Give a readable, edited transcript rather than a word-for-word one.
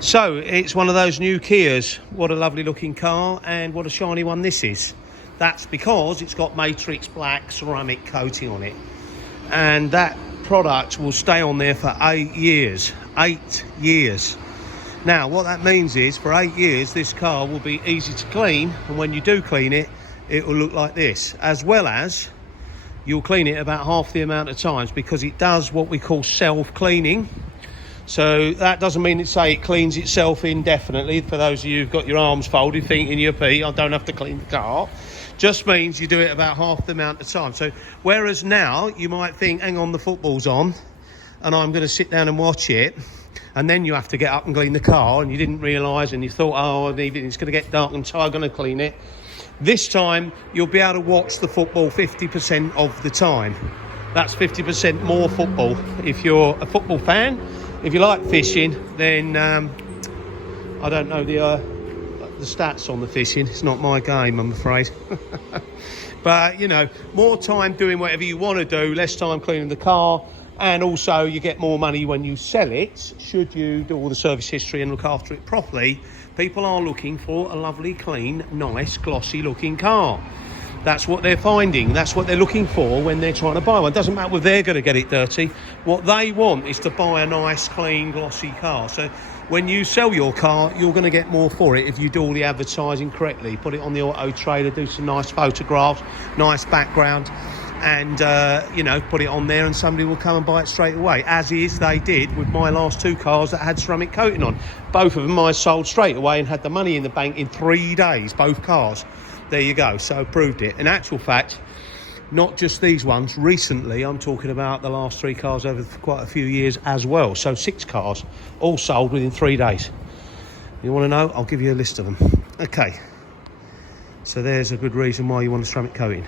So it's one of those new Kias. What a lovely looking car, and what a shiny one this is. That's because it's got matrix black ceramic coating on it, and that product will stay on there for 8 years. 8 years. Now what that means is for 8 years this car will be easy to clean, and when you do clean it, it will look like this, as well as you'll clean it about half the amount of times, because it does what we call self-cleaning. So that doesn't mean it cleans itself indefinitely. For those of you who've got your arms folded thinking you're Pete, I don't have to clean the car. Just means you do it about half the amount of time. So whereas now you might think, hang on, the football's on and I'm going to sit down and watch it, and then you have to get up and clean the car, and you didn't realise, and you thought, oh, it's going to get dark and I'm going to clean it. This time you'll be able to watch the football 50% of the time. That's 50% more football. If you're a football fan, if you like fishing, then I don't know the stats on the fishing. It's not my game, I'm afraid. But, you know, more time doing whatever you want to do, less time cleaning the car, and also you get more money when you sell it, should you do all the service history and look after it properly. People are looking for a lovely, clean, nice, glossy looking car. That's what they're finding. That's what they're looking for when they're trying to buy one. It doesn't matter whether they're going to get it dirty. What they want is to buy a nice, clean, glossy car. So when you sell your car, you're going to get more for it if you do all the advertising correctly. Put it on the auto trader, do some nice photographs, nice background, and, you know, put it on there, and somebody will come and buy it straight away, as is they did with my last 2 cars that had ceramic coating on. Both of them I sold straight away and had the money in the bank in 3 days, both cars. There you go. So proved it. In actual fact, not just these ones. Recently, I'm talking about the last 3 cars over quite a few years as well. So 6 cars, all sold within 3 days. You want to know? I'll give you a list of them. Okay. So there's a good reason why you want a ceramic coating.